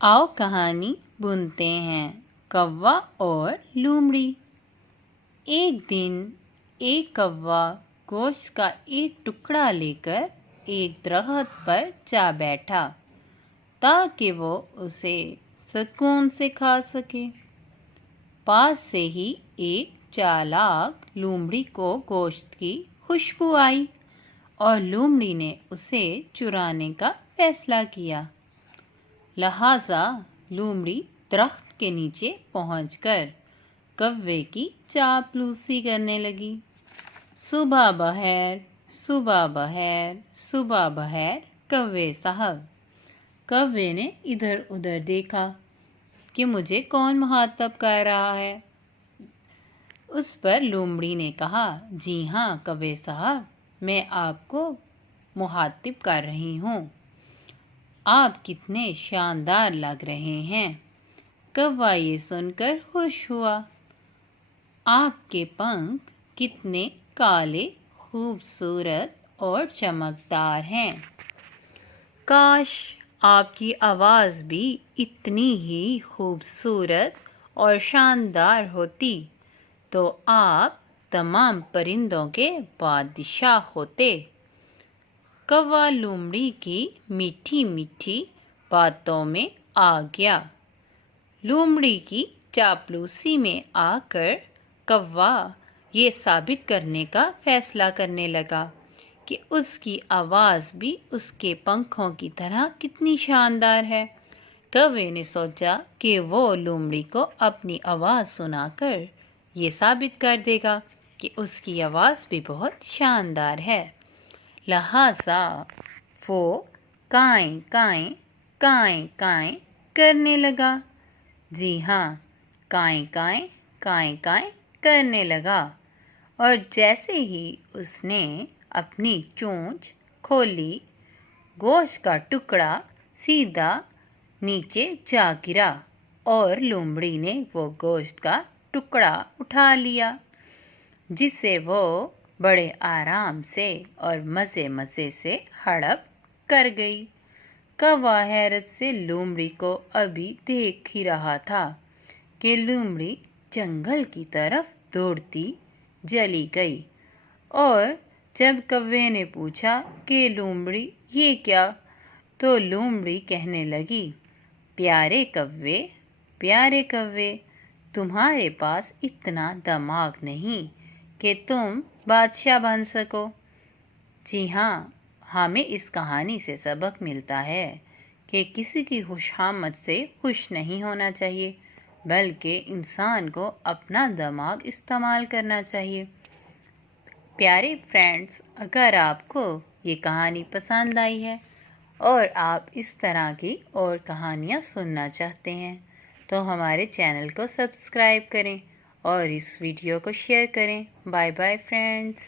आओ कहानी बुनते हैं कौवा और लोमड़ी। एक दिन एक कौवा गोश्त का एक टुकड़ा लेकर एक दरख्त पर जा बैठा ताकि वो उसे सुकून से खा सके। पास से ही एक चालाक लोमड़ी को गोश्त की खुशबू आई और लोमड़ी ने उसे चुराने का फैसला किया। लिहाजा लोमड़ी दरख्त के नीचे पहुंचकर कौवे की चापलूसी करने लगी। सुबह बहर, सुबह बहर, सुबह बहर कौवे साहब। कौवे ने इधर उधर देखा कि मुझे कौन मुखातब कर रहा है। उस पर लोमड़ी ने कहा, जी हाँ कौवे साहब, मैं आपको मुखातिब कर रही हूँ। आप कितने शानदार लग रहे हैं। कौवा ये सुनकर खुश हुआ। आपके पंख कितने काले, खूबसूरत और चमकदार हैं। काश आपकी आवाज़ भी इतनी ही खूबसूरत और शानदार होती तो आप तमाम परिंदों के बादशाह होते। कौवा लोमड़ी की मीठी मीठी बातों में आ गया। लोमड़ी की चापलूसी में आकर कौवा ये साबित करने का फैसला करने लगा कि उसकी आवाज़ भी उसके पंखों की तरह कितनी शानदार है। कौवे ने सोचा कि वो लोमड़ी को अपनी आवाज़ सुनाकर ये साबित कर देगा कि उसकी आवाज़ भी बहुत शानदार है। लिहाजा वो काएं काएं काएं काएं करने लगा। जी हाँ, काएं काएं काएं काएं करने लगा। और जैसे ही उसने अपनी चोंच खोली, गोश्त का टुकड़ा सीधा नीचे जा गिरा और लोमड़ी ने वो गोश्त का टुकड़ा उठा लिया, जिसे वो बड़े आराम से और मज़े मज़े से हड़प कर गई। कौवा हैरत से लोमड़ी को अभी देख ही रहा था कि लोमड़ी जंगल की तरफ दौड़ती चली गई। और जब कौवे ने पूछा कि लोमड़ी ये क्या, तो लोमड़ी कहने लगी, प्यारे कौवे, तुम्हारे पास इतना दिमाग नहीं कि तुम बादशाह बन सको। जी हाँ, हमें इस कहानी से सबक मिलता है कि किसी की खुशामद से खुश नहीं होना चाहिए, बल्कि इंसान को अपना दिमाग इस्तेमाल करना चाहिए। प्यारे फ्रेंड्स, अगर आपको ये कहानी पसंद आई है और आप इस तरह की और कहानियाँ सुनना चाहते हैं तो हमारे चैनल को सब्सक्राइब करें और इस वीडियो को शेयर करें। Bye bye friends.